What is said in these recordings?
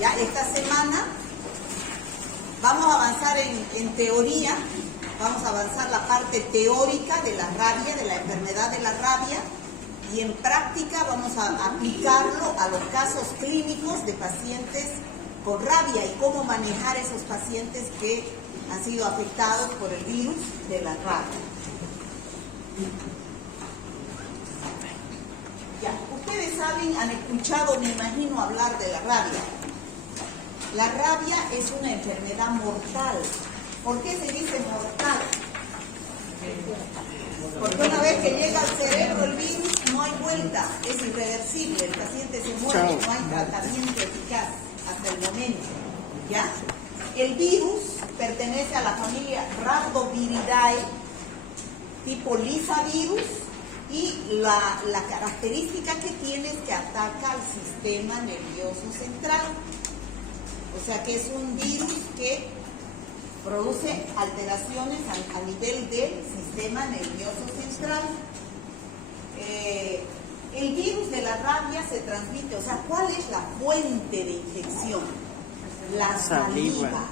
Ya esta semana vamos a avanzar en teoría, vamos a avanzar la parte teórica de la rabia, de la enfermedad de la rabia, y en práctica vamos a aplicarlo a los casos clínicos de pacientes con rabia y cómo manejar esos pacientes que han sido afectados por el virus de la rabia. Ya, ustedes saben, han escuchado, me imagino, hablar de la rabia. La rabia es una enfermedad mortal. ¿Por qué se dice mortal? Porque una vez que llega al cerebro el virus, no hay vuelta, es irreversible, el paciente se muere, no hay tratamiento eficaz hasta el momento, ¿ya? El virus pertenece a la familia Rhabdoviridae, tipo Lyssavirus, y la característica que tiene es que ataca al sistema nervioso central. O sea que es un virus que produce alteraciones a nivel del sistema nervioso central. El virus de la rabia se transmite, o sea, ¿cuál es la fuente de infección? La saliva.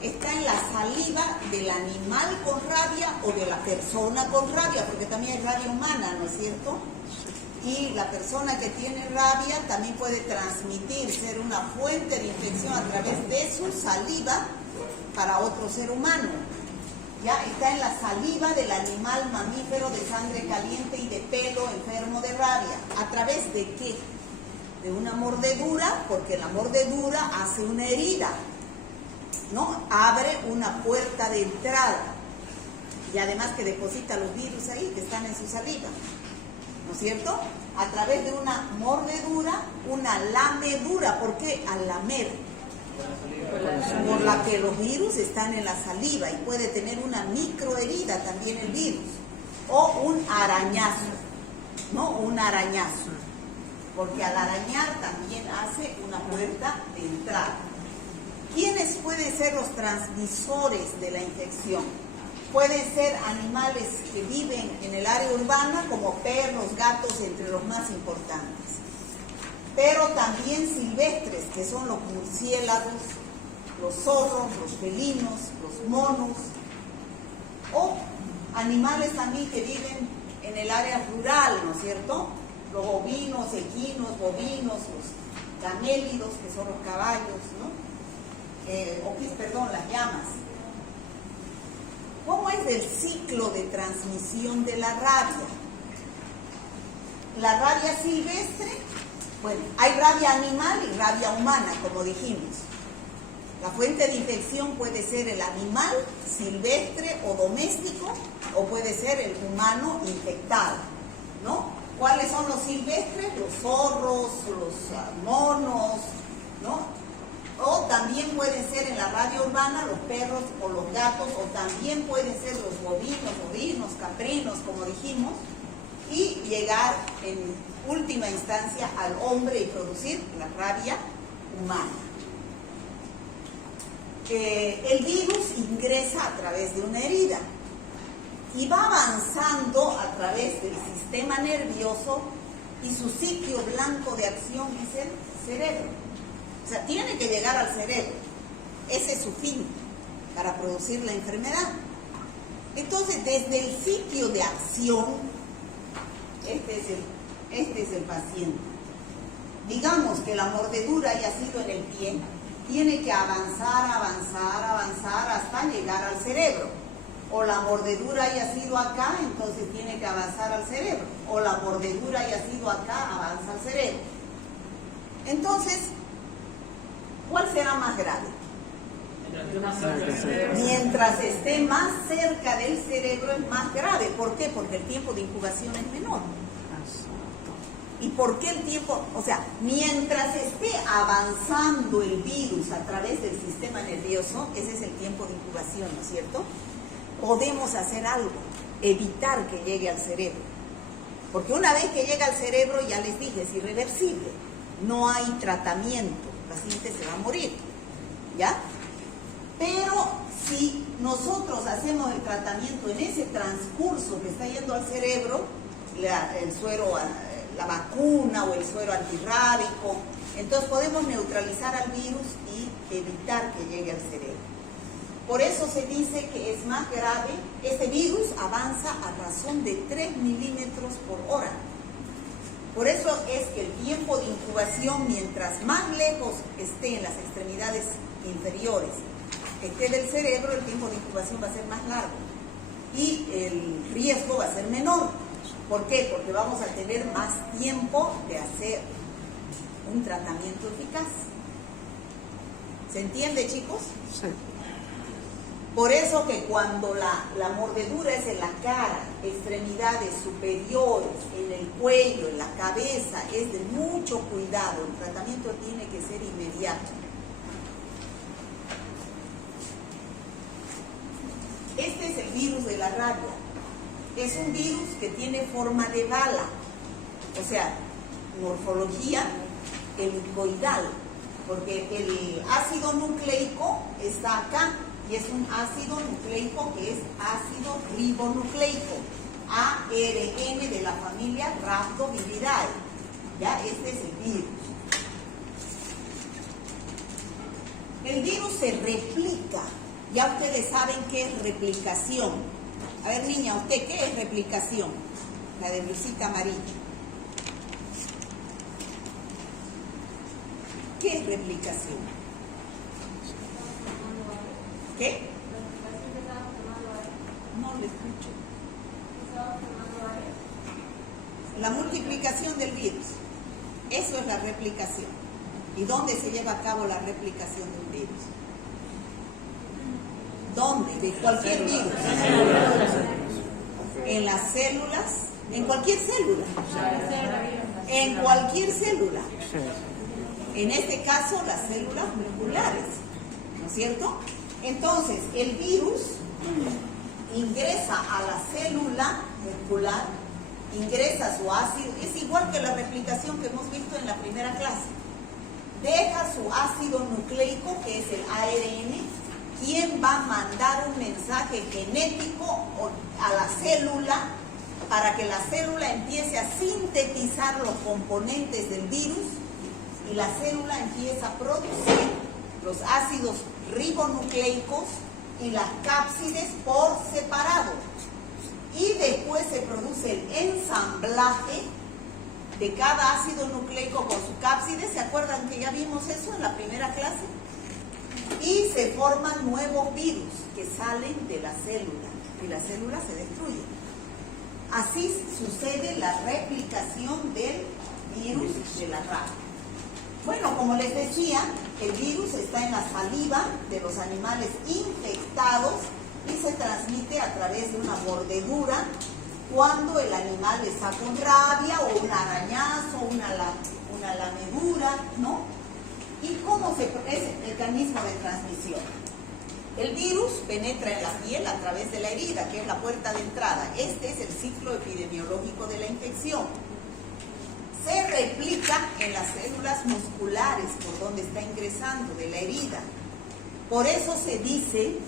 Está en la saliva del animal con rabia o de la persona con rabia, porque también hay rabia humana, ¿no es cierto? Y la persona que tiene rabia también puede transmitir, ser una fuente de infección a través de su saliva para otro ser humano. Ya está en la saliva del animal mamífero de sangre caliente y de pelo enfermo de rabia. ¿A través de qué? De una mordedura, porque la mordedura hace una herida, ¿no? Abre una puerta de entrada y además que deposita los virus ahí que están en su saliva, ¿no es cierto? A través de una mordedura, una lamedura. ¿Por qué? Al lamer, por la que los virus están en la saliva y puede tener una microherida también el virus, o un arañazo, ¿no? Un arañazo, porque al arañar también hace una puerta de entrada. ¿Quiénes pueden ser los transmisores de la infección? Pueden ser animales que viven en el área urbana, como perros, gatos, entre los más importantes. Pero también silvestres, que son los murciélagos, los zorros, los felinos, los monos, o animales también que viven en el área rural, ¿no es cierto? Los ovinos, equinos, bovinos, los gamélidos, que son los caballos, ¿no? Las llamas. ¿Cómo es el ciclo de transmisión de la rabia? La rabia silvestre, bueno, hay rabia animal y rabia humana, como dijimos. La fuente de infección puede ser el animal silvestre o doméstico, o puede ser el humano infectado, ¿no? ¿Cuáles son los silvestres? Los zorros, los monos, ¿no? O también pueden ser en la rabia urbana los perros o los gatos, o también pueden ser los bovinos, ovinos, caprinos, como dijimos, y llegar en última instancia al hombre y producir la rabia humana. El virus ingresa a través de una herida y va avanzando a través del sistema nervioso, y su sitio blanco de acción es el cerebro. O sea, tiene que llegar al cerebro. Ese es su fin, para producir la enfermedad. Entonces, desde el sitio de acción, este es el paciente. Digamos que la mordedura haya sido en el pie, tiene que avanzar hasta llegar al cerebro. O la mordedura haya sido acá, entonces tiene que avanzar al cerebro. O la mordedura haya sido acá, avanza al cerebro. Entonces, ¿cuál será más grave? Mientras esté más cerca del cerebro es más grave. ¿Por qué? Porque el tiempo de incubación es menor. ¿Y por qué el tiempo? O sea, mientras esté avanzando el virus a través del sistema nervioso, ese es el tiempo de incubación, ¿no es cierto? Podemos hacer algo, evitar que llegue al cerebro. Porque una vez que llega al cerebro, ya les dije, es irreversible. No hay tratamiento, el paciente se va a morir, ¿ya? Pero si nosotros hacemos el tratamiento en ese transcurso que está yendo al cerebro, el suero, la vacuna o el suero antirrábico. Entonces podemos neutralizar al virus y evitar que llegue al cerebro. Por eso se dice que es más grave, este virus avanza a razón de 3 milímetros por hora. Por eso es que el tiempo de incubación, mientras más lejos esté en las extremidades inferiores, esté del cerebro, el tiempo de incubación va a ser más largo y el riesgo va a ser menor. ¿Por qué? Porque vamos a tener más tiempo de hacer un tratamiento eficaz. ¿Se entiende, chicos? Sí. Por eso que cuando la mordedura es en la cara, extremidades superiores, en el cuello, en la cabeza, es de mucho cuidado. El tratamiento tiene que ser inmediato. Este es el virus de la rabia. Es un virus que tiene forma de bala, o sea, morfología helicoidal, porque el ácido nucleico está acá y es un ácido nucleico que es ácido ribonucleico, ARN de la familia Rhabdoviridae. Ya, este es el virus. El virus se replica. Ya ustedes saben qué es replicación. A ver, niña, ¿usted qué es replicación? La de blusita amarilla. ¿Qué es replicación? ¿Qué? No le escucho. La multiplicación del virus. Eso es la replicación. ¿Y dónde se lleva a cabo la replicación de un virus? ¿Dónde? De cualquier virus. En las células, en cualquier célula. En cualquier célula. En este caso, las células musculares. ¿No es cierto? Entonces, el virus ingresa a la célula muscular, ingresa su ácido, es igual que la replicación que hemos visto en la primera clase. Deja su ácido nucleico, que es el ARN, quien va a mandar un mensaje genético a la célula para que la célula empiece a sintetizar los componentes del virus y la célula empieza a producir los ácidos ribonucleicos y las cápsides por separado. Y después se produce el ensamblaje de cada ácido nucleico con su cápside. ¿Se acuerdan que ya vimos eso en la primera clase? Y se forman nuevos virus que salen de la célula y la célula se destruye. Así sucede la replicación del virus de la rabia. Bueno, como les decía, el virus está en la saliva de los animales infectados y se transmite a través de una mordedura cuando el animal está con rabia o un arañazo, una lamedura, ¿no? ¿Y cómo es el mecanismo de transmisión? El virus penetra en la piel a través de la herida, que es la puerta de entrada. Este es el ciclo epidemiológico de la infección. Se replica en las células musculares por donde está ingresando de la herida. Por eso se dice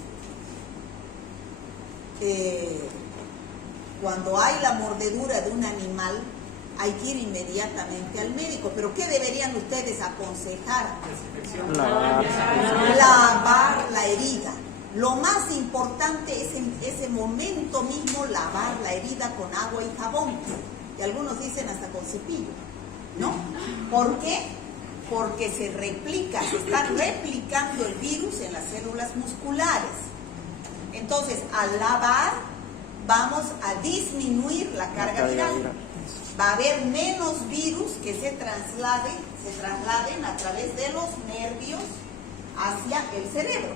cuando hay la mordedura de un animal, hay que ir inmediatamente al médico. ¿Pero qué deberían ustedes aconsejar? Lavar la herida. Lo más importante es en ese momento mismo lavar la herida con agua y jabón. Y algunos dicen hasta con cepillo, ¿no? ¿Por qué? Porque se replica, se está replicando el virus en las células musculares. Entonces, al lavar, vamos a disminuir la carga viral. Va a haber menos virus que se trasladen a través de los nervios hacia el cerebro.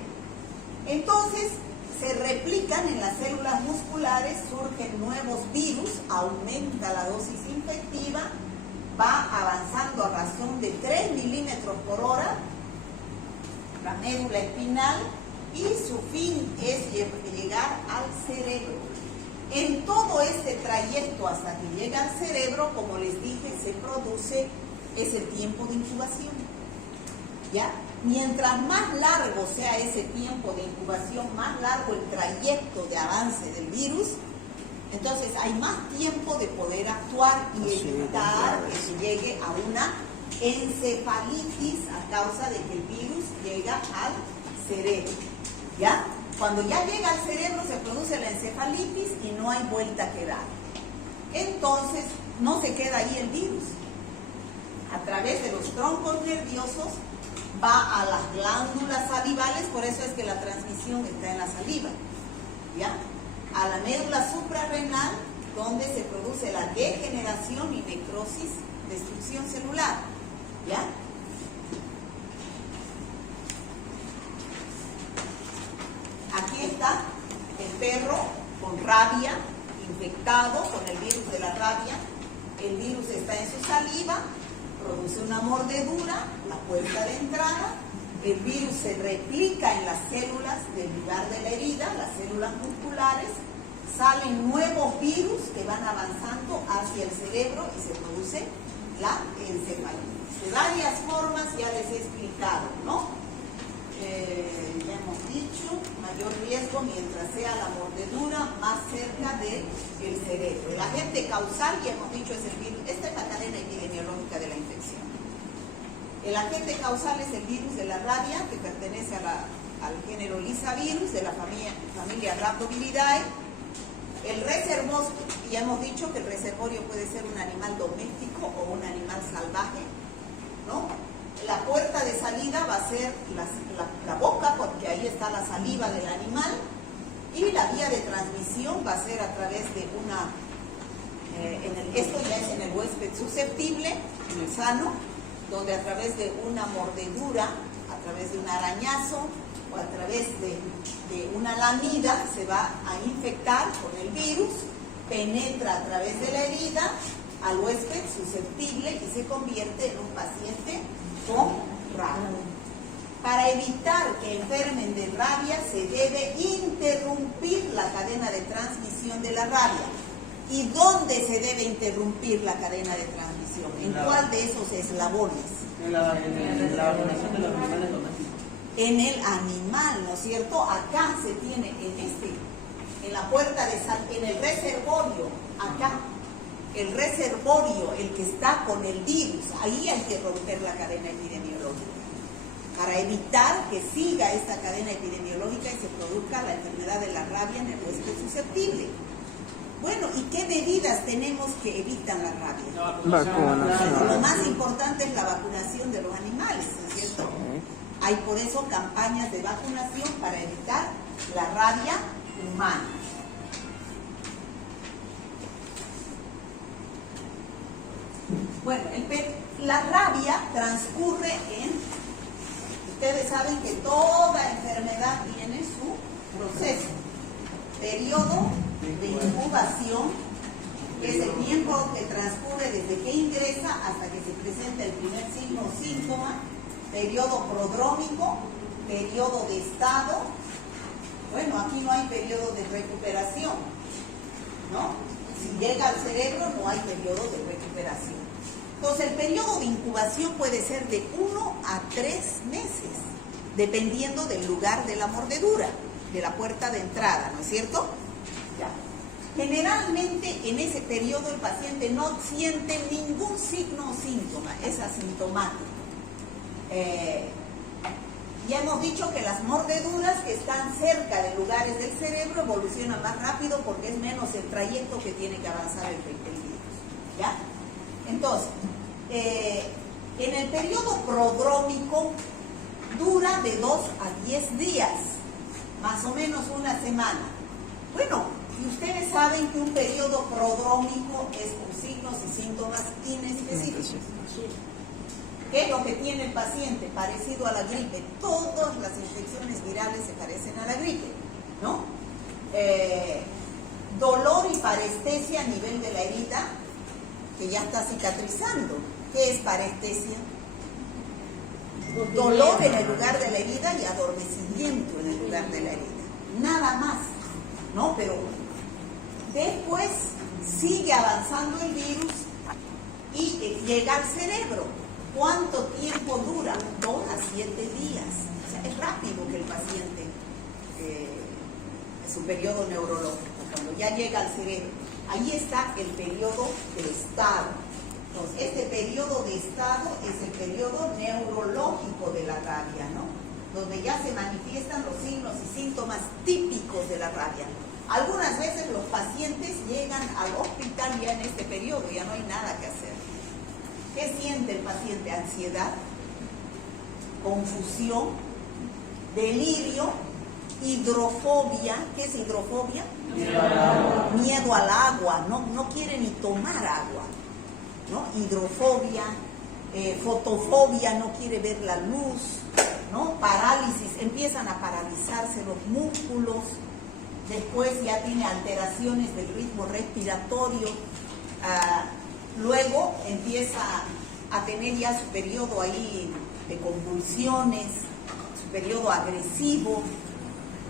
Entonces, se replican en las células musculares, surgen nuevos virus, aumenta la dosis infectiva, va avanzando a razón de 3 milímetros por hora, la médula espinal, y su fin es llegar al cerebro. En todo este trayecto hasta que llega al cerebro, como les dije, se produce ese tiempo de incubación. ¿Ya? Mientras más largo sea ese tiempo de incubación, más largo el trayecto de avance del virus, Entonces hay más tiempo de poder actuar y evitar que se llegue a una encefalitis a causa de que el virus llega al cerebro. ¿Ya? Cuando ya llega al cerebro se produce la encefalitis y no hay vuelta que dar. Entonces no se queda ahí el virus. A través de los troncos nerviosos va a las glándulas salivales, por eso es que la transmisión está en la saliva. ¿Ya? A la médula suprarrenal, donde se produce la degeneración y necrosis, destrucción celular. ¿Ya? Aquí está el perro con rabia, infectado con el virus de la rabia. El virus está en su saliva, produce una mordedura, la puerta de entrada. El virus se replica en las células del lugar de la herida, las células musculares. Salen nuevos virus que van avanzando hacia el cerebro y se produce la encefalitis. De varias formas ya les he explicado, ¿no? Ya hemos dicho, mayor riesgo mientras sea la mordedura más cerca del cerebro. El agente causal, ya hemos dicho, es el virus. Esta es la cadena epidemiológica de la infección. El agente causal es el virus de la rabia, que pertenece al género Lyssavirus, de la familia Rhabdoviridae. El reservorio, ya hemos dicho que el reservorio puede ser un animal doméstico o un animal salvaje, ¿no? La puerta de salida va a ser la boca, porque ahí está la saliva del animal, y la vía de transmisión va a ser a través de una, esto ya es en el huésped susceptible, en el sano, donde a través de una mordedura, a través de un arañazo o a través de una lamida se va a infectar con el virus, penetra a través de la herida al huésped susceptible y se convierte en un paciente con rabia. Para evitar que enfermen de rabia se debe interrumpir la cadena de transmisión de la rabia. ¿Y dónde se debe interrumpir la cadena de transmisión? ¿En cuál de esos eslabones? En la vacunación de los animales domésticos. En el animal, ¿no es cierto? Acá se tiene en la puerta de en el reservorio, acá. El reservorio, el que está con el virus, ahí hay que romper la cadena epidemiológica para evitar que siga esta cadena epidemiológica y se produzca la enfermedad de la rabia en el huésped susceptible. Bueno, ¿y qué medidas tenemos que evitan la rabia? Vacunación. Lo más importante es la vacunación de los animales, ¿no es cierto? Hay por eso campañas de vacunación para evitar la rabia humana. Bueno, la rabia transcurre ustedes saben que toda enfermedad tiene su proceso, periodo de incubación, que es el tiempo que transcurre desde que ingresa hasta que se presenta el primer signo o síntoma, periodo prodrómico, periodo de estado. Bueno, aquí no hay periodo de recuperación, ¿no? Si llega al cerebro no hay periodo de recuperación. Entonces el periodo de incubación puede ser de 1 a 3 meses, dependiendo del lugar de la mordedura, de la puerta de entrada, ¿no es cierto? Ya. Generalmente en ese periodo el paciente no siente ningún signo o síntoma, es asintomático. Ya hemos dicho que las mordeduras que están cerca de lugares del cerebro evolucionan más rápido porque es menos el trayecto que tiene que avanzar el virus. ¿Ya? Entonces, en el periodo prodrómico dura de 2 a 10 días, más o menos una semana. Bueno, y ustedes saben que un periodo prodrómico es con signos y síntomas inespecíficos. ¿Qué es lo que tiene el paciente? Parecido a la gripe. Todas las infecciones virales se parecen a la gripe, ¿no? Dolor y parestesia a nivel de la herida, que ya está cicatrizando. ¿Qué es parestesia? Dolor en el lugar de la herida y adormecimiento en el lugar de la herida. Nada más, ¿no? Pero después sigue avanzando el virus y llega al cerebro. ¿Cuánto tiempo dura? 2 a 7 días. O sea, es rápido que el paciente, su periodo neurológico, cuando ya llega al cerebro. Ahí está el periodo de estado. Entonces, este periodo de estado es el periodo neurológico de la rabia, ¿no? Donde ya se manifiestan los signos y síntomas típicos de la rabia. Algunas veces los pacientes llegan al hospital ya en este periodo, ya no hay nada que hacer. ¿Qué siente el paciente? Ansiedad, confusión, delirio, hidrofobia. ¿Qué es hidrofobia? Miedo al agua, no quiere ni tomar agua, ¿no? Hidrofobia, fotofobia, no quiere ver la luz, ¿no? Parálisis, empiezan a paralizarse los músculos, después ya tiene alteraciones del ritmo respiratorio, luego empieza a tener ya su periodo ahí de convulsiones, su periodo agresivo,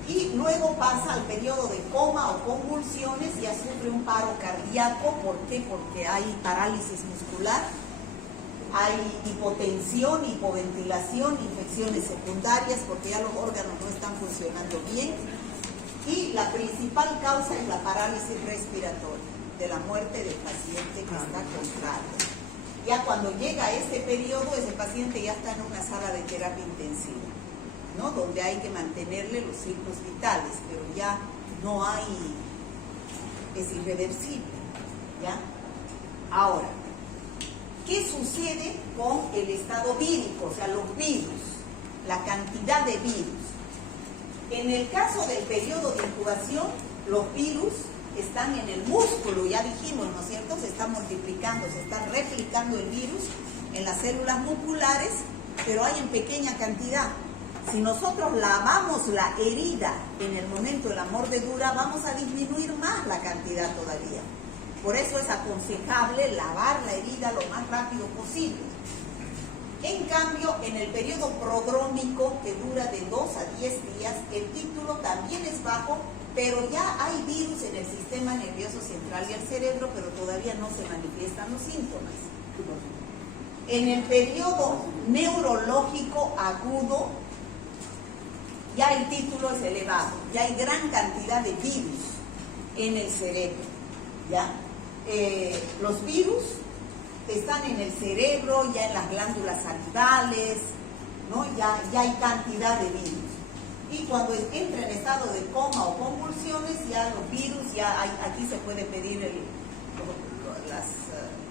y luego pasa al periodo de coma o convulsiones, ya sufre un paro cardíaco. ¿Por qué? Porque hay parálisis muscular, hay hipotensión, hipoventilación, infecciones secundarias, porque ya los órganos no están funcionando bien, y la principal causa es la parálisis respiratoria, de la muerte del paciente que está con rabia. Ya cuando llega este periodo, ese paciente ya está en una sala de terapia intensiva, ¿no? Donde hay que mantenerle los signos vitales, pero ya no hay, es irreversible, ¿ya? Ahora, ¿qué sucede con el estado vírico? O sea, los virus, la cantidad de virus. En el caso del periodo de incubación, los virus están en el músculo, ya dijimos, ¿no es cierto? Se está multiplicando, se está replicando el virus en las células musculares, pero hay en pequeña cantidad. Si nosotros lavamos la herida en el momento de la mordedura, vamos a disminuir más la cantidad todavía. Por eso es aconsejable lavar la herida lo más rápido posible. En cambio, en el periodo prodrómico, que dura de 2 a 10 días, el título también es bajo, pero ya hay virus en el sistema nervioso central y el cerebro, pero todavía no se manifiestan los síntomas. En el periodo neurológico agudo, ya el título es elevado, ya hay gran cantidad de virus en el cerebro, ¿ya? Los virus están en el cerebro, ya en las glándulas salivales, ¿no? Ya hay cantidad de virus. Y cuando entra en estado de coma o convulsiones, ya los virus, ya hay, aquí se puede pedir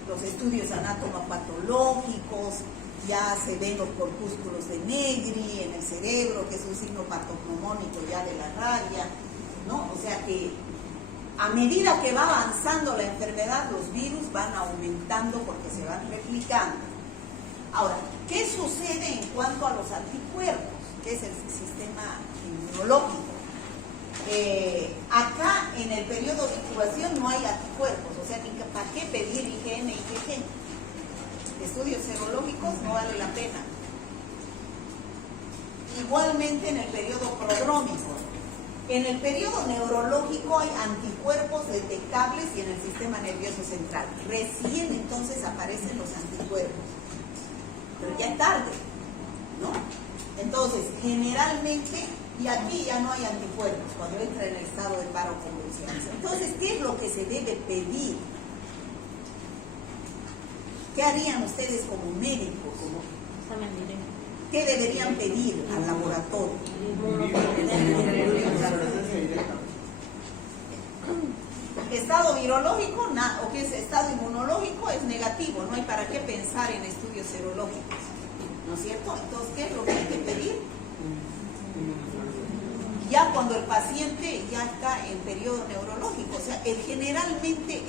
los estudios anatomopatológicos, ya se ven los corpúsculos de Negri en el cerebro, que es un signo patognomónico ya de la rabia, ¿no? O sea que a medida que va avanzando la enfermedad, los virus van aumentando porque se van replicando. Ahora, ¿qué sucede en cuanto a los anticuerpos? Que es el sistema inmunológico. Acá en el periodo de incubación no hay anticuerpos, o sea, ¿para qué pedir IgM y IgG? Estudios serológicos no vale la pena. Igualmente en el periodo prodrómico. En el periodo neurológico hay anticuerpos detectables y en el sistema nervioso central. Recién entonces aparecen los anticuerpos. Pero ya es tarde, ¿no? Entonces, generalmente, y aquí ya no hay anticuerpos cuando entra en el estado de paro convulsiones. Entonces, ¿qué es lo que se debe pedir? ¿Qué harían ustedes como médicos? ¿Qué deberían pedir al laboratorio? Estado virológico o que es estado inmunológico es negativo, no hay para qué pensar en estudios serológicos, ¿no es cierto? Entonces, ¿qué es lo que hay que pedir? Ya cuando el paciente ya está en periodo neurológico, o sea, generalmente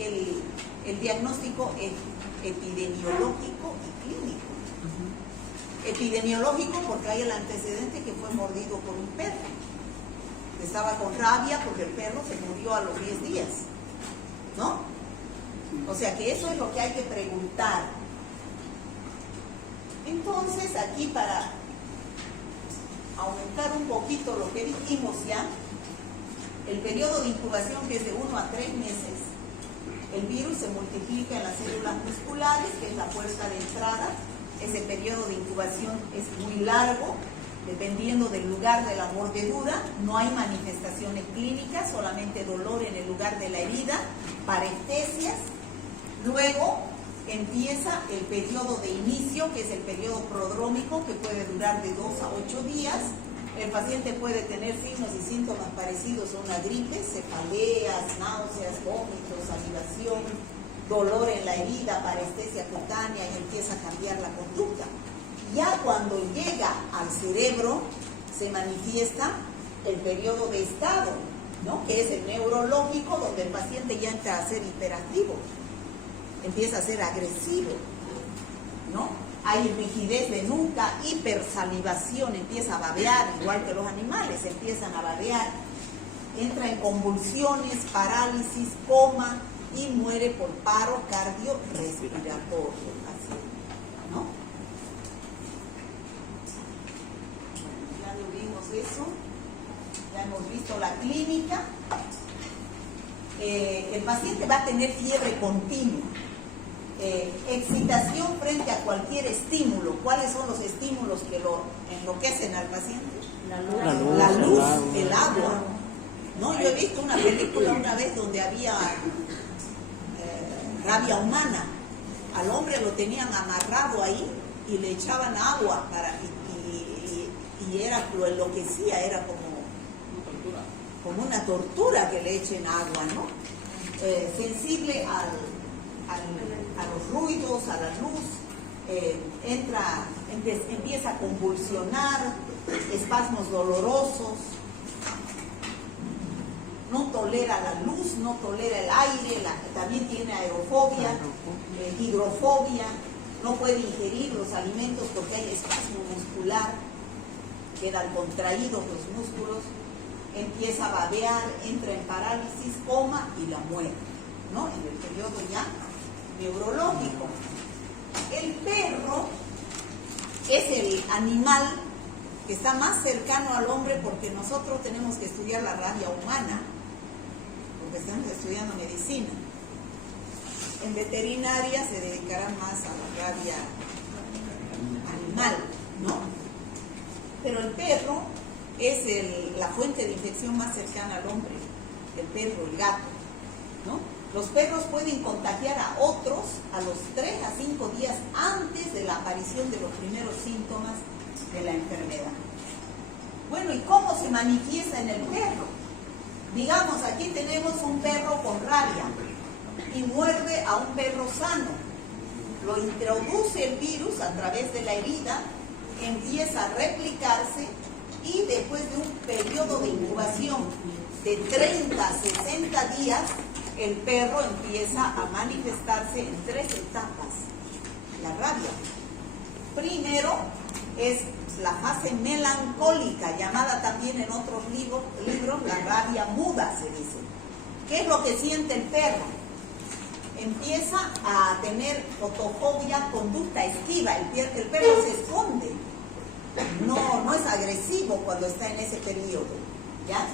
el diagnóstico es epidemiológico y clínico. Epidemiológico porque hay el antecedente que fue mordido por un perro. Estaba con rabia porque el perro se murió a los 10 días, ¿no? O sea que eso es lo que hay que preguntar. Entonces, aquí para aumentar un poquito lo que dijimos ya, el periodo de incubación, que es de 1 a 3 meses, el virus se multiplica en las células musculares, que es la puerta de entrada. Ese periodo de incubación es muy largo, Dependiendo del lugar de la mordedura, no hay manifestaciones clínicas, solamente dolor en el lugar de la herida, parestesias. Luego empieza el periodo de inicio, que es el periodo prodrómico, que puede durar de 2 a 8 días. El paciente puede tener signos y síntomas parecidos a una gripe, cefaleas, náuseas, vómitos, salivación, dolor en la herida, parestesia cutánea, y empieza a cambiar la conducta. Ya cuando llega al cerebro se manifiesta el periodo de estado, ¿no? Que es el neurológico, donde el paciente ya entra a ser hiperactivo, empieza a ser agresivo, ¿no? Hay rigidez de nuca, hipersalivación, empieza a babear, igual que los animales, empiezan a babear, entra en convulsiones, parálisis, coma y muere por paro cardiorrespiratorio, así, ¿no? Eso, ya hemos visto la clínica. El paciente va a tener fiebre continua, excitación frente a cualquier estímulo. ¿Cuáles son los estímulos que lo enloquecen al paciente? La luz, el agua, ¿no? Yo he visto una película una vez donde había rabia humana. Al hombre lo tenían amarrado ahí y le echaban agua y era, lo enloquecía, era como una tortura que le echen agua, ¿no? Sensible a los ruidos, a la luz, empieza a convulsionar, espasmos dolorosos, no tolera la luz, no tolera el aire, también tiene aerofobia, hidrofobia, no puede ingerir los alimentos porque hay espasmo muscular, quedan contraídos los músculos, empieza a babear, entra en parálisis, coma y la muerte, ¿no? En el periodo ya neurológico. El perro es el animal que está más cercano al hombre, porque nosotros tenemos que estudiar la rabia humana, porque estamos estudiando medicina. En veterinaria se dedicarán más a la rabia animal, ¿no? Pero el perro es la fuente de infección más cercana al hombre, el perro, el gato, ¿no? Los perros pueden contagiar a otros a los 3 a 5 días antes de la aparición de los primeros síntomas de la enfermedad. Bueno, ¿y cómo se manifiesta en el perro? Digamos, aquí tenemos un perro con rabia y muerde a un perro sano. Lo introduce el virus a través de la herida, empieza a replicarse y después de un periodo de incubación de 30 a 60 días, el perro empieza a manifestarse en 3 etapas. La rabia. Primero es la fase melancólica, llamada también en otros libros la rabia muda, se dice. ¿Qué es lo que siente el perro? Empieza a tener fotofobia, conducta esquiva. El perro se esconde, no es agresivo cuando está en ese periodo, ¿ya?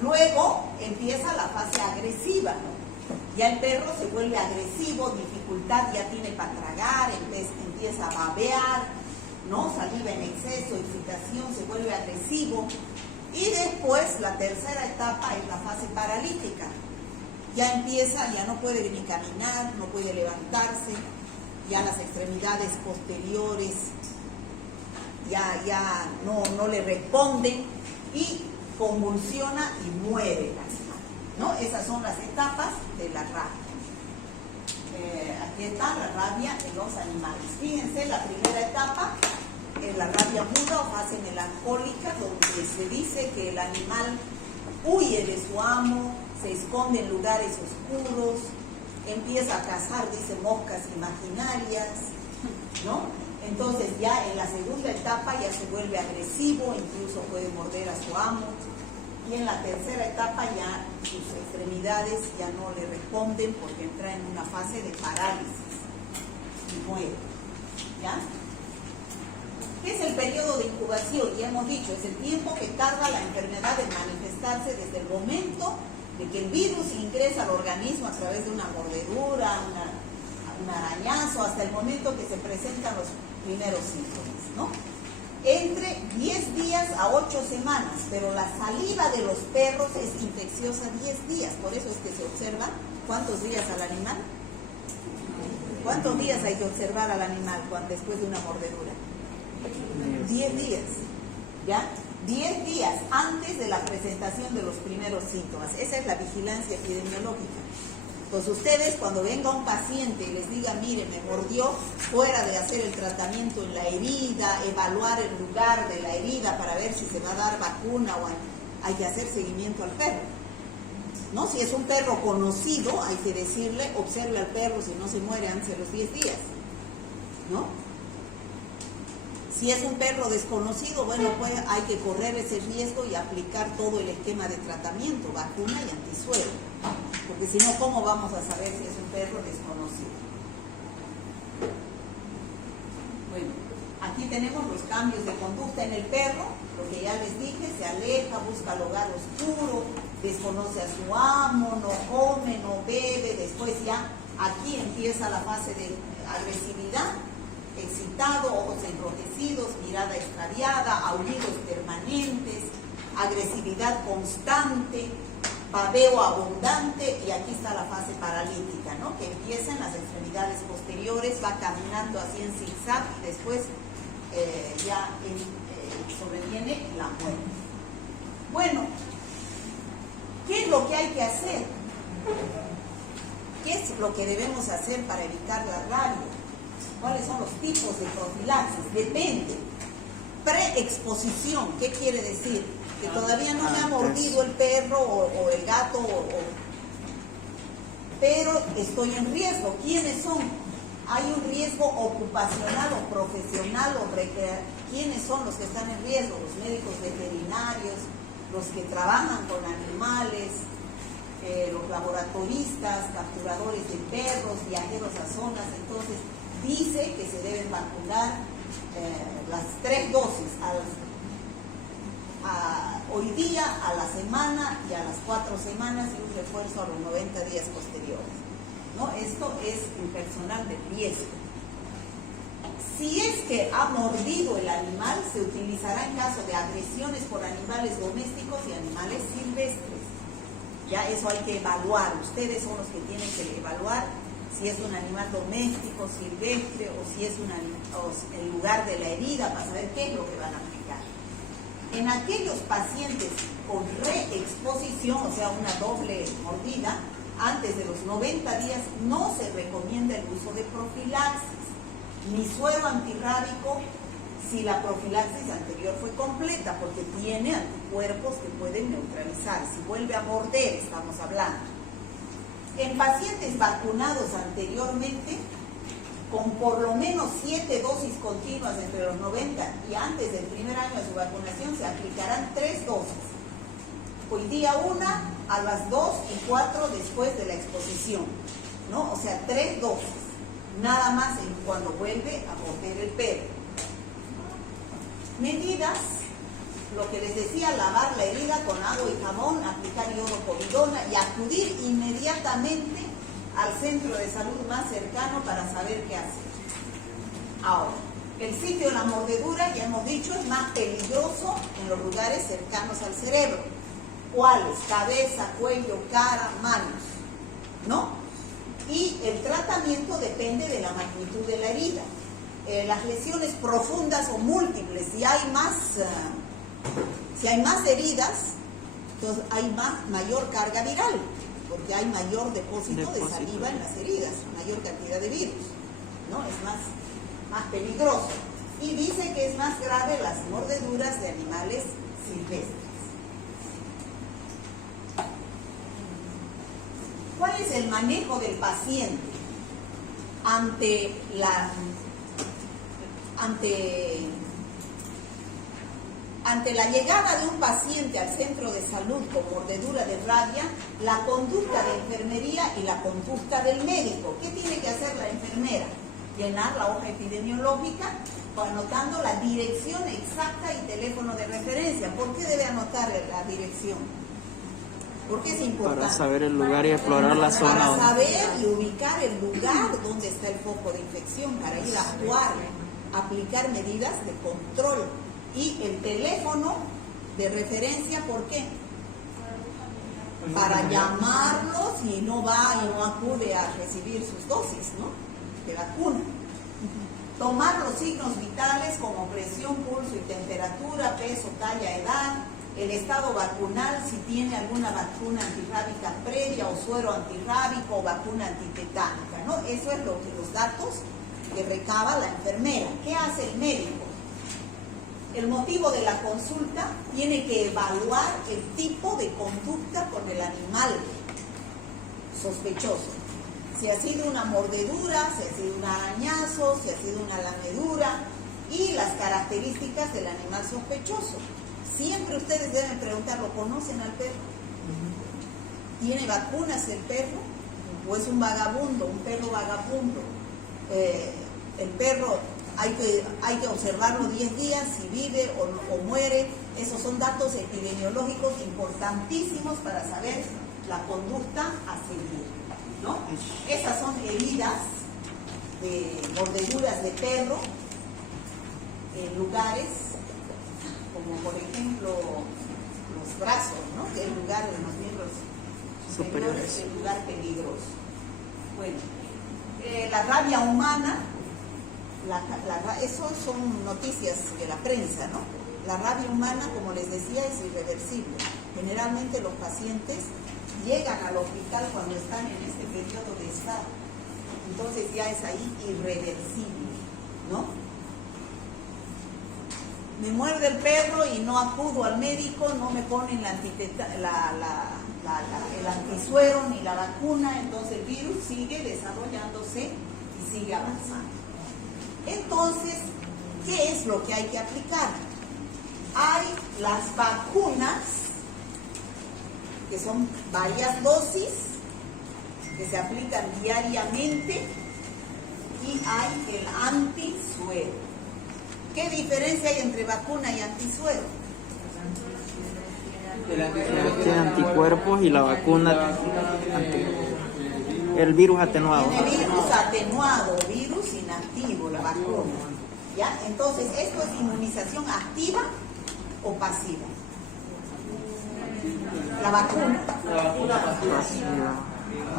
Luego empieza la fase agresiva, ¿no? Ya el perro se vuelve agresivo, dificultad ya tiene para tragar, empieza a babear, ¿no? Saliva en exceso, excitación, se vuelve agresivo. Y después la tercera etapa es la fase paralítica. Ya empieza, ya no puede ni caminar, no puede levantarse, ya las extremidades posteriores ya no le responden y convulsiona y muere, ¿no? Esas son las etapas de la rabia. Aquí está la rabia en los animales. Fíjense, la primera etapa es la rabia muda o fase melancólica, donde se dice que el animal huye de su amo, se esconde en lugares oscuros, empieza a cazar, dice, moscas imaginarias, ¿no? Entonces ya en la segunda etapa ya se vuelve agresivo, incluso puede morder a su amo. Y en la tercera etapa ya sus extremidades ya no le responden porque entra en una fase de parálisis y muere, ¿ya? ¿Qué es el periodo de incubación? Ya hemos dicho, es el tiempo que tarda la enfermedad en manifestarse desde el momento de que el virus ingresa al organismo a través de una mordedura, un arañazo, hasta el momento que se presentan los primeros síntomas, ¿no? Entre 10 días a 8 semanas, pero la saliva de los perros es infecciosa 10 días. Por eso es que se observa cuántos días al animal. ¿Cuántos días hay que observar al animal después de una mordedura? 10 días. ¿Ya? 10 días antes de la presentación de los primeros síntomas. Esa es la vigilancia epidemiológica. Pues ustedes, cuando venga un paciente y les diga, mire, me mordió, fuera de hacer el tratamiento en la herida, evaluar el lugar de la herida para ver si se va a dar vacuna o hay que hacer seguimiento al perro. ¿No? Si es un perro conocido, hay que decirle, observe al perro si no se muere antes de los 10 días. ¿No? Si es un perro desconocido, bueno, pues hay que correr ese riesgo y aplicar todo el esquema de tratamiento, vacuna y antisuero. Porque si no, ¿cómo vamos a saber si es un perro desconocido? Bueno, aquí tenemos los cambios de conducta en el perro, lo que ya les dije, se aleja, busca el hogar oscuro, desconoce a su amo, no come, no bebe, después ya aquí empieza la fase de agresividad, excitado, ojos enrojecidos, mirada extraviada, aullidos permanentes, agresividad constante, babeo abundante, y aquí está la fase paralítica, ¿no? Que empieza en las extremidades posteriores, va caminando así en zigzag y después sobreviene la muerte. Bueno, ¿qué es lo que hay que hacer? ¿Qué es lo que debemos hacer para evitar la rabia? ¿Cuáles son los tipos de profilaxis? Depende. Preexposición, ¿qué quiere decir? Que todavía no me ha mordido el perro o el gato, pero estoy en riesgo. ¿Quiénes son? Hay un riesgo ocupacional o profesional o recreativo. ¿Quiénes son los que están en riesgo? Los médicos veterinarios, los que trabajan con animales, los laboratoristas, capturadores de perros, viajeros a zonas. Entonces, dice que se deben vacunar las 3 dosis hoy día, a la semana y a las 4 semanas, y un refuerzo a los 90 días posteriores, ¿no? Esto es un personal de riesgo. Si es que ha mordido el animal, se utilizará en caso de agresiones por animales domésticos y animales silvestres. Ya eso hay que evaluar. Ustedes son los que tienen que evaluar si es un animal doméstico, silvestre, o si es el lugar de la herida, para saber qué es lo que van a aplicar. En aquellos pacientes con reexposición, o sea, una doble mordida, antes de los 90 días, no se recomienda el uso de profilaxis, ni suero antirrábico si la profilaxis anterior fue completa, porque tiene anticuerpos que pueden neutralizar. Si vuelve a morder, estamos hablando. En pacientes vacunados anteriormente, con por lo menos 7 dosis continuas entre los 90 y antes del primer año de su vacunación, se aplicarán 3 dosis. Hoy día una, a las 2 y 4 después de la exposición, ¿no? O sea, 3 dosis, nada más cuando vuelve a morder el perro. Medidas, lo que les decía, lavar la herida con agua y jabón, aplicar iodopovidona y acudir inmediatamente al centro de salud más cercano para saber qué hacer. Ahora, el sitio de la mordedura, ya hemos dicho, es más peligroso en los lugares cercanos al cerebro. ¿Cuáles? Cabeza, cuello, cara, manos, ¿no? Y el tratamiento depende de la magnitud de la herida. Las lesiones profundas o múltiples, si hay más heridas, entonces hay mayor carga viral, porque hay mayor depósito de saliva en las heridas, mayor cantidad de virus, ¿no? Es más peligroso. Y dice que es más grave las mordeduras de animales silvestres. ¿Cuál es el manejo del paciente ante la llegada de un paciente al centro de salud con mordedura de rabia? La conducta de enfermería y la conducta del médico. ¿Qué tiene que hacer la enfermera? Llenar la hoja epidemiológica anotando la dirección exacta y teléfono de referencia. ¿Por qué debe anotar la dirección? ¿Por qué es importante? Para saber el lugar y explorar la zona. Para saber y ubicar el lugar donde está el foco de infección, para ir a actuar, aplicar medidas de control. Y el teléfono de referencia, ¿por qué? Para llamarlos y no va y no acude a recibir sus dosis, ¿no?, de vacuna. Tomar los signos vitales como presión, pulso y temperatura, peso, talla, edad, el estado vacunal, si tiene alguna vacuna antirrábica previa o suero antirrábico o vacuna antitetánica, ¿no? Eso es los datos que recaba la enfermera. ¿Qué hace el médico? El motivo de la consulta tiene que evaluar el tipo de conducta con el animal sospechoso. Si ha sido una mordedura, si ha sido un arañazo, si ha sido una lamedura y las características del animal sospechoso. Siempre ustedes deben preguntar, ¿lo conocen al perro? ¿Tiene vacunas el perro? ¿O es un vagabundo, un perro vagabundo? El perro hay que observarlo 10 días, si vive o muere. Esos son datos epidemiológicos importantísimos para saber la conducta a seguir, ¿no? Esas son heridas de mordeduras de perro en lugares como por ejemplo los brazos, ¿no?, que es el lugar de los miembros superiores, es el lugar peligroso. Bueno, la rabia humana, eso son noticias de la prensa, ¿no? La rabia humana, como les decía, es irreversible. Generalmente los pacientes llegan al hospital cuando están en este periodo de estado. Entonces ya es ahí irreversible, ¿no? Me muerde el perro y no acudo al médico, no me ponen el antisuero ni la vacuna, entonces el virus sigue desarrollándose y sigue avanzando. Entonces, ¿qué es lo que hay que aplicar? Hay las vacunas, que son varias dosis, que se aplican diariamente, y hay el antisuero. ¿Qué diferencia hay entre vacuna y antisuero? Tiene anticuerpos y la vacuna el virus atenuado. Tiene virus atenuado, virus inactivo, la vacuna. ¿Ya? Entonces, ¿esto es inmunización activa o pasiva? La vacuna.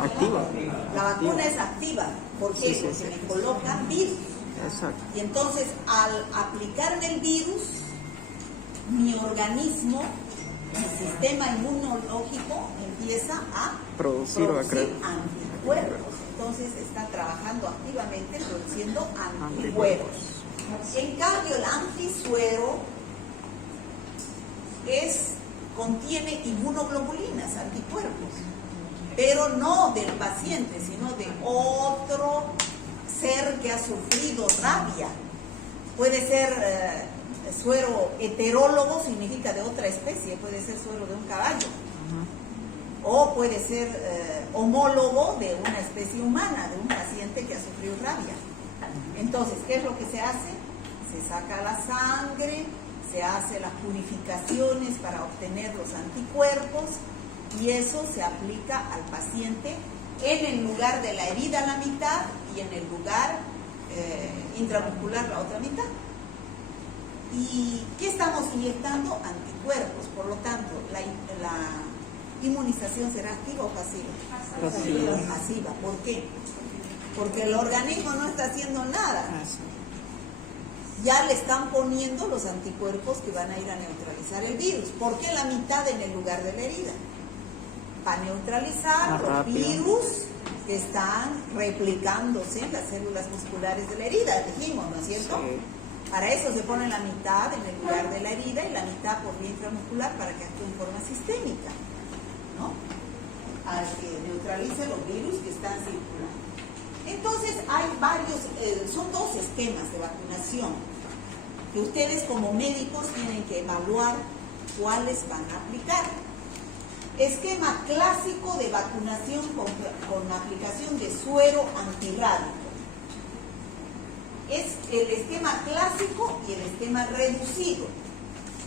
Activa. La vacuna es activa. ¿Por qué? Sí. Porque me colocan virus. Exacto. Y entonces, al aplicarme el virus, mi organismo, mi sistema inmunológico empieza a producir anticuerpos. Entonces está trabajando activamente produciendo anticuerpos. En cambio, el antisuero contiene inmunoglobulinas, anticuerpos, pero no del paciente, sino de otro ser que ha sufrido rabia. Puede ser suero heterólogo, significa de otra especie, puede ser suero de un caballo, o puede ser homólogo de una especie humana, de un paciente que ha sufrido rabia. Entonces, ¿qué es lo que se hace? Se saca la sangre, se hace las purificaciones para obtener los anticuerpos, y eso se aplica al paciente en el lugar de la herida la mitad y en el lugar intramuscular la otra mitad. ¿Y qué estamos inyectando? Anticuerpos. Por lo tanto, la inmunización será activa o pasiva. Pasiva. ¿Por qué? Porque el organismo no está haciendo nada. Ya le están poniendo los anticuerpos que van a ir a neutralizar el virus. ¿Por qué la mitad en el lugar de la herida? Para neutralizar los virus que están replicándose en las células musculares de la herida, dijimos, ¿no es cierto? Sí. Para eso se pone la mitad en el lugar de la herida y la mitad por vía intramuscular para que actúe en forma sistémica, ¿no? A que neutralice los virus que están circulando. Entonces hay son dos esquemas de vacunación que ustedes como médicos tienen que evaluar cuáles van a aplicar. Esquema clásico de vacunación con aplicación de suero antirrábico. Es el esquema clásico y el esquema reducido.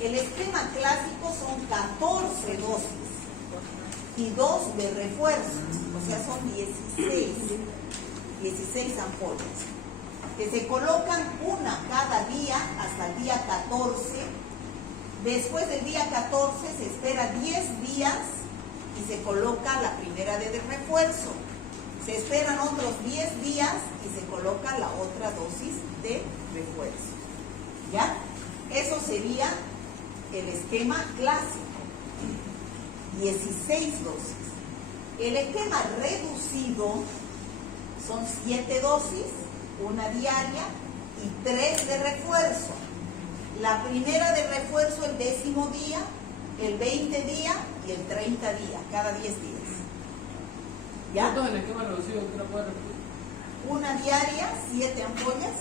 El esquema clásico son 14 dosis y 2 de refuerzo, o sea, son 16 ampollas. que se colocan una cada día hasta el día 14. Después del día 14 se espera 10 días y se coloca la primera de refuerzo. Se esperan otros 10 días y se coloca la otra dosis de refuerzo. ¿Ya? Eso sería el esquema clásico. 16 dosis. El esquema reducido son 7 dosis, una diaria y 3 de refuerzo. La primera de refuerzo el 10º día, el 20 día y el 30 día, cada 10 días. ¿Ya? ¿Cuánto el esquema reducido que puede repetir? Una diaria, 7 ampollas,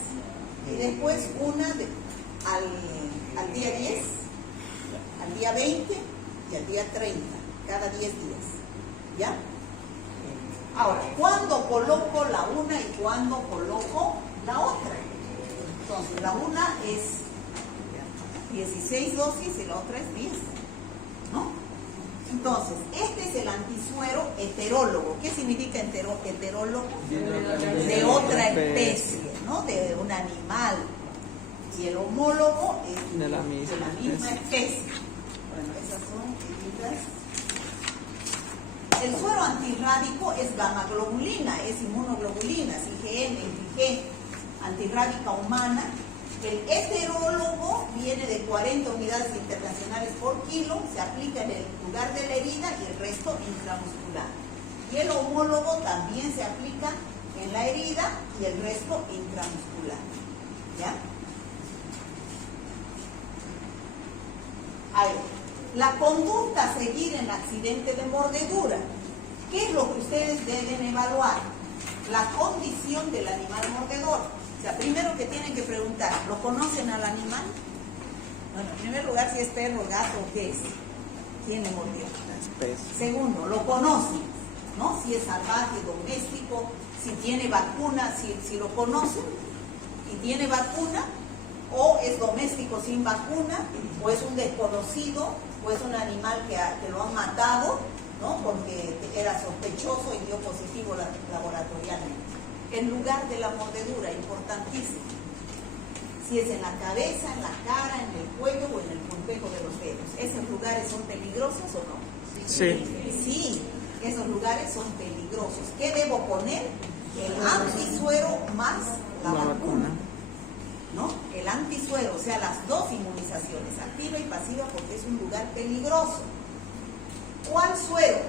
y después una al día 10, al día 20 y al día 30, cada 10 días. ¿Ya? Ahora, ¿cuándo coloco la una y cuándo coloco la otra? Entonces, la una es 16 dosis y la otra es 10, ¿no? Entonces, este es el antisuero heterólogo. ¿Qué significa heterólogo? De otra especie, ¿no? De un animal. Y el homólogo es de la misma especie. Bueno, esas son medidas. El suero antirrábico es gamma-globulina, es inmunoglobulina, es IgM, IgG, antirrábica humana. El heterólogo viene de 40 unidades internacionales por kilo, se aplica en el lugar de la herida y el resto intramuscular. Y el homólogo también se aplica en la herida y el resto intramuscular. ¿Ya? A ver, la conducta a seguir en accidente de mordedura. ¿Qué es lo que ustedes deben evaluar? La condición del animal mordedor. O sea, primero que tienen que preguntar, ¿lo conocen al animal? Bueno, en primer lugar, si es perro, gato o qué es. ¿Quién le mordió? Segundo, ¿lo conocen? ¿No? Si es salvaje, doméstico, si tiene vacuna, si lo conocen y tiene vacuna, o es doméstico sin vacuna, o es un desconocido, o es un animal que lo han matado, ¿no? Porque era sospechoso y dio positivo laboratorialmente. El lugar de la mordedura, importantísimo. Si es en la cabeza, en la cara, en el cuello o en el pulpejo de los dedos. ¿Esos lugares son peligrosos o no? Sí. Sí, esos lugares son peligrosos. ¿Qué debo poner? El antisuero más la vacuna. ¿No? El antisuero, o sea, las dos inmunizaciones, activa y pasiva, porque es un lugar peligroso. ¿Cuál suero?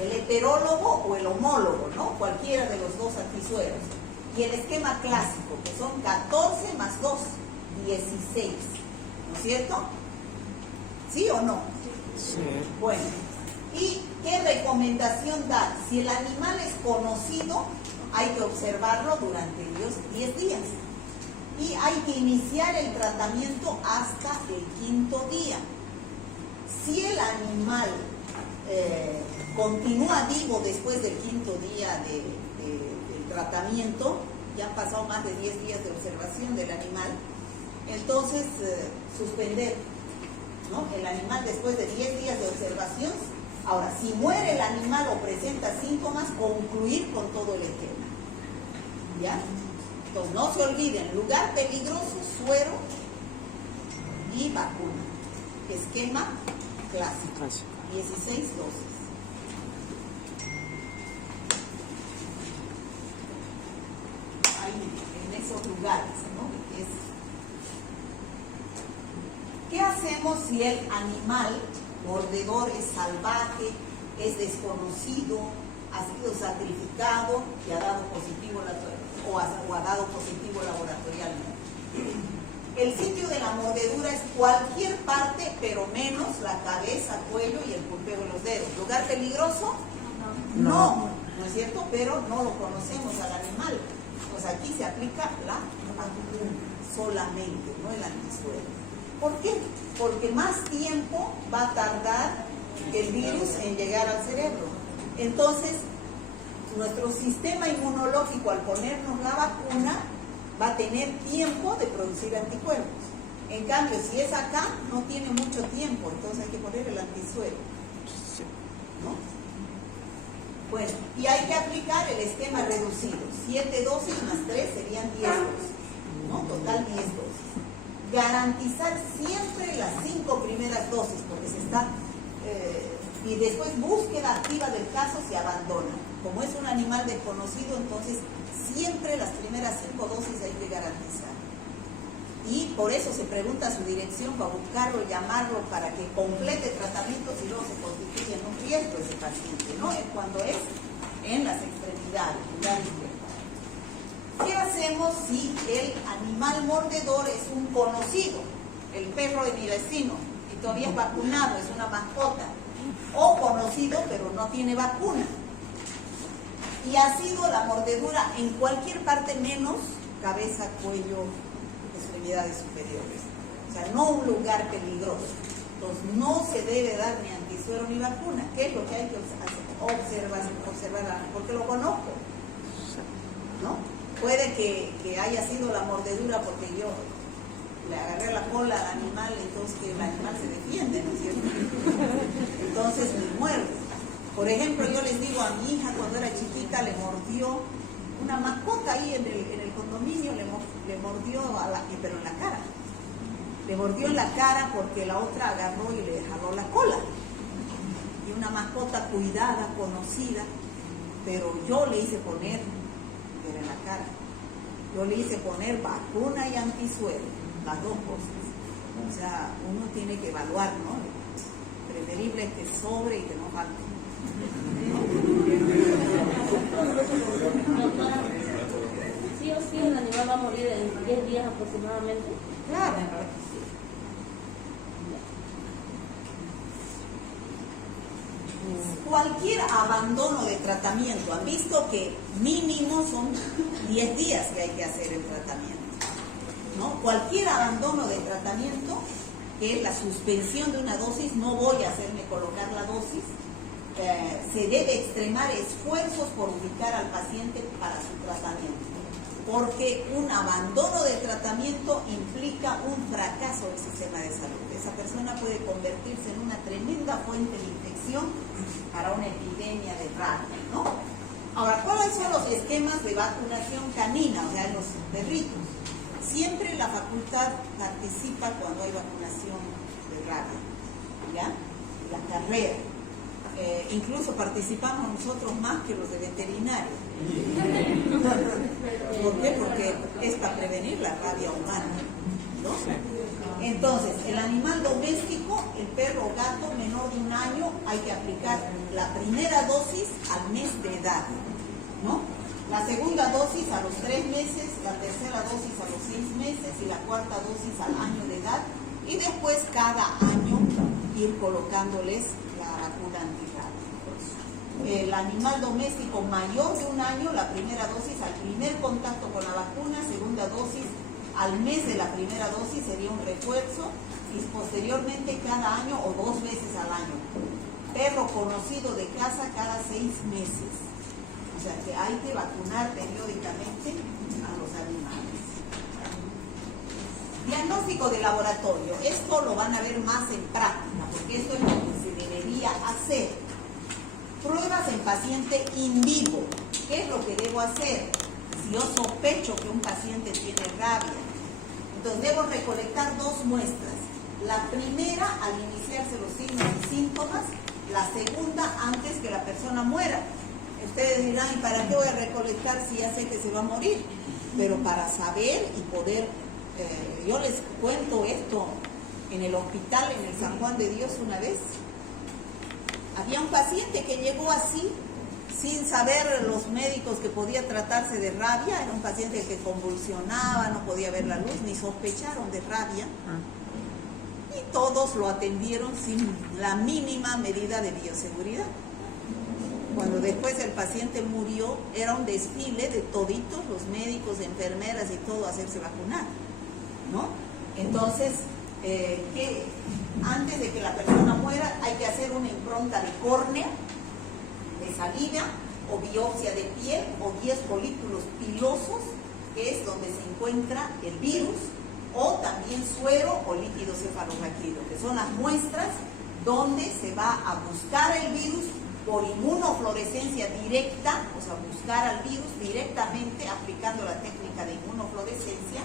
El heterólogo o el homólogo, ¿no? Cualquiera de los dos antisueros. Y el esquema clásico, que son 14 más 2, 16. ¿No es cierto? ¿Sí o no? Sí. Bueno, ¿y qué recomendación da? Si el animal es conocido, hay que observarlo durante 10 días. Y hay que iniciar el tratamiento hasta el 5º día. Si el animal continúa vivo después del 5º día del tratamiento, ya han pasado más de 10 días de observación del animal, entonces suspender, ¿no? El animal después de 10 días de observación. Ahora, si muere el animal o presenta síntomas, concluir con todo el esquema. ¿Ya? Entonces, no se olviden, lugar peligroso, suero y vacuna. Esquema clásico. 16 dosis. Ahí, en esos lugares, ¿no? ¿Qué hacemos si el animal mordedor es salvaje, es desconocido, ha sido sacrificado y ha dado positivo o ha dado positivo laboratorialmente? El sitio de la mordedura es cualquier parte, pero menos la cabeza, cuello y el pulpeo de los dedos. ¿Lugar peligroso? No, ¿no es cierto? Pero no lo conocemos al animal. Pues aquí se aplica la vacuna solamente, no el antisuero. ¿Por qué? Porque más tiempo va a tardar el virus en llegar al cerebro. Entonces, nuestro sistema inmunológico, al ponernos la vacuna, va a tener tiempo de producir anticuerpos. En cambio, si es acá, no tiene mucho tiempo, entonces hay que poner el antisuero, ¿no? Bueno, y hay que aplicar el esquema reducido. 7 dosis más 3 serían 10 dosis, ¿no? Total 10 dosis. Garantizar siempre las 5 primeras dosis, porque se está... y después búsqueda activa del caso se abandona. Como es un animal desconocido, entonces siempre las primeras 5 dosis hay que garantizar. Y por eso se pregunta a su dirección para buscarlo, llamarlo para que complete tratamientos y luego se constituye en un riesgo ese paciente, ¿no? Es cuando es en las extremidades, lugares extremos. ¿Qué hacemos si el animal mordedor es un conocido? El perro de mi vecino, y todavía es vacunado, es una mascota. O conocido, pero no tiene vacuna. Y ha sido la mordedura en cualquier parte menos cabeza, cuello, extremidades superiores. O sea, no un lugar peligroso. Entonces, no se debe dar ni antisuero ni vacuna. ¿Qué es lo que hay que observar? Porque lo conozco, ¿no? Puede que haya sido la mordedura porque yo le agarré la cola al animal, entonces que el animal se defiende, ¿no es cierto? Entonces me muerde. Por ejemplo, yo les digo a mi hija cuando era chiquita, le mordió una mascota ahí en el condominio, le mordió, pero en la cara. Le mordió en la cara porque la otra agarró y le jaló la cola. Y una mascota cuidada, conocida, pero yo le hice poner, pero en la cara, yo le hice poner vacuna y antisuero, las dos cosas. O sea, uno tiene que evaluar, ¿no? Preferible es que sobre y que no falte. Sí o sí el animal va a morir en 10 días aproximadamente. Claro. Cualquier abandono de tratamiento, han visto que mínimo son 10 días que hay que hacer el tratamiento, ¿no? Cualquier abandono de tratamiento, que es la suspensión de una dosis, no voy a hacerme colocar la dosis, se debe extremar esfuerzos por ubicar al paciente para su tratamiento, porque un abandono de tratamiento implica un fracaso del sistema de salud. Esa persona puede convertirse en una tremenda fuente de infección para una epidemia de rabia, ¿no? Ahora, ¿cuáles son los esquemas de vacunación canina, o sea, los perritos? Siempre la facultad participa cuando hay vacunación de rabia, ¿ya? La carrera. Incluso participamos nosotros más que los de veterinario. ¿Por qué? Porque es para prevenir la rabia humana, ¿no? Entonces, el animal doméstico, el perro o gato menor de 1 año, hay que aplicar la primera dosis al mes de edad, ¿no? La segunda dosis a los 3 meses, la tercera dosis a los 6 meses y la cuarta dosis al año de edad, y después cada año ir colocándoles la vacuna antirrábica. El animal doméstico mayor de 1 año, la primera dosis al primer contacto con la vacuna, segunda dosis al mes de la primera dosis sería un refuerzo, y posteriormente cada año o 2 veces al año. Perro conocido de casa cada 6 meses. O sea que hay que vacunar periódicamente a los animales. Diagnóstico de laboratorio. Esto lo van a ver más en práctica, porque esto es lo que se debería hacer. Pruebas en paciente in vivo. ¿Qué es lo que debo hacer? Si yo sospecho que un paciente tiene rabia, entonces debo recolectar 2 muestras. La primera al iniciarse los signos y síntomas, la segunda antes que la persona muera. Ustedes dirán, ¿y para qué voy a recolectar si ya sé que se va a morir? Pero para saber y poder, yo les cuento esto en el hospital, en el San Juan de Dios una vez. Había un paciente que llegó así, sin saber los médicos que podía tratarse de rabia. Era un paciente que convulsionaba, no podía ver la luz, ni sospecharon de rabia. Y todos lo atendieron sin la mínima medida de bioseguridad. Cuando después el paciente murió, era un desfile de toditos, los médicos, enfermeras y todo, a hacerse vacunar, ¿no? Entonces, antes de que la persona muera, hay que hacer una impronta de córnea, de saliva, o biopsia de piel, o 10 folículos pilosos, que es donde se encuentra el virus, o también suero o líquido cefalorraquídeo, que son las muestras donde se va a buscar el virus por inmunofluorescencia directa, o sea, buscar al virus directamente aplicando la técnica de inmunofluorescencia,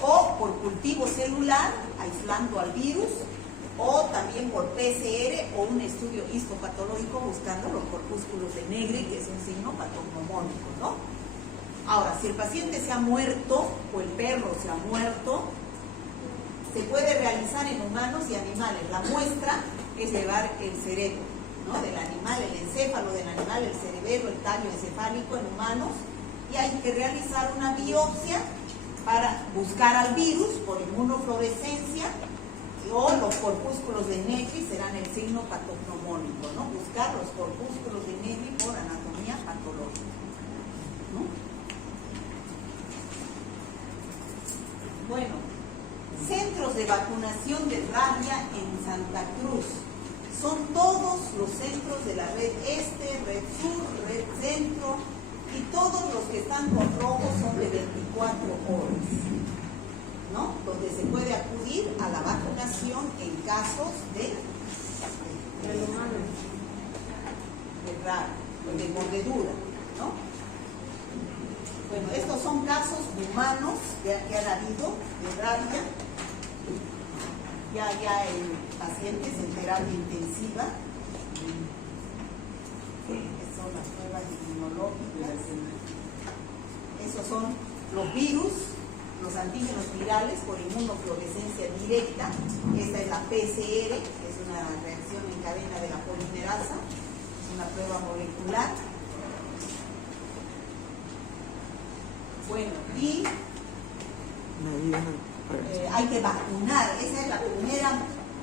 o por cultivo celular, aislando al virus, o también por PCR o un estudio histopatológico buscando los corpúsculos de Negri, que es un signo patognomónico, ¿no? Ahora, si el paciente se ha muerto o el perro se ha muerto, se puede realizar en humanos y animales. La muestra es llevar el cerebro, ¿no?, del animal, el encéfalo del animal, el cerebelo, el tallo encefálico en humanos, y hay que realizar una biopsia para buscar al virus por inmunofluorescencia, o los corpúsculos de Negri serán el signo patognomónico, ¿no? Buscar los corpúsculos de Negri por anatomía patológica, ¿no? Bueno, centros de vacunación de rabia en Santa Cruz. Son todos los centros de la red este, red sur, red centro, y todos los que están con rojo son de 24 horas, ¿no? Donde se puede acudir a la vacunación en casos de mordedura, ¿no? Bueno, estos son casos humanos que han habido de rabia, ya en pacientes en terapia intensiva. Son las pruebas inmunológicas. Esos son los virus, los antígenos virales por inmunofluorescencia directa. Esta es la PCR, que es una reacción en cadena de la polimerasa, una prueba molecular. Bueno, y hay que vacunar, esa es la primera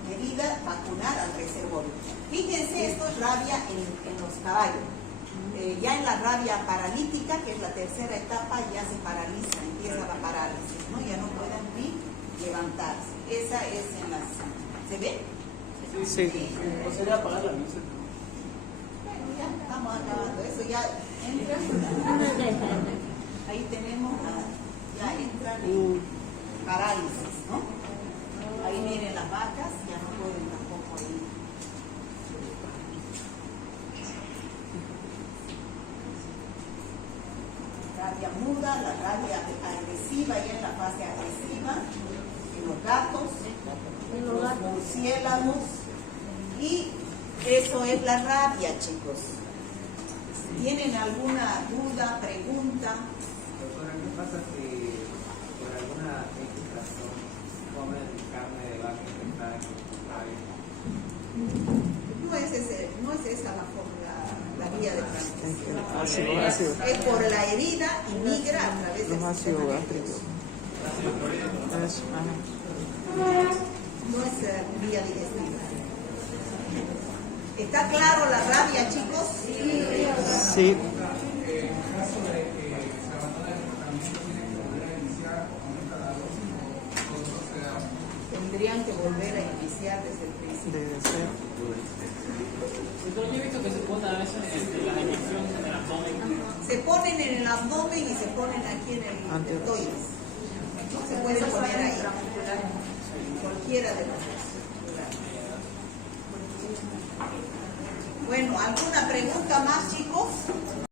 medida, vacunar al reservorio. Fíjense, esto es rabia en los caballos. Ya en la rabia paralítica, que es la tercera etapa, ya se paraliza, empieza la parálisis, ¿no? Ya no pueden ni levantarse. Esa es en las... ¿Se ve? Sí. ¿O sería apagar la luz? Bueno, ya estamos acabando. Eso ya entra. Ahí tenemos ya entran en parálisis, ¿no? Ahí vienen las vacas, ya no pueden tampoco ir. Rabia muda, la rabia agresiva, ya en la fase agresiva, en los gatos, en los murciélagos, y eso es la rabia, chicos. ¿Tienen alguna duda, pregunta? Doctora, ¿qué pasa si por alguna razón comen carne de vaca infectada con No es esa la vía de transmisión. Ácido. Es por la herida y migra a través del Los ácidos sistema gástricos. nervioso. Eso, ajá. No es vía digestiva. ¿Está claro la rabia, chicos? Sí. Tendrían que volver a iniciar desde el principio. Debe ser. Entonces yo he visto que se pone a veces las inyecciones en el abdomen. Se ponen en el abdomen y se ponen aquí en el deltoides. No se puede poner ahí. Cualquiera de los dos. Bueno, ¿alguna pregunta más, chicos?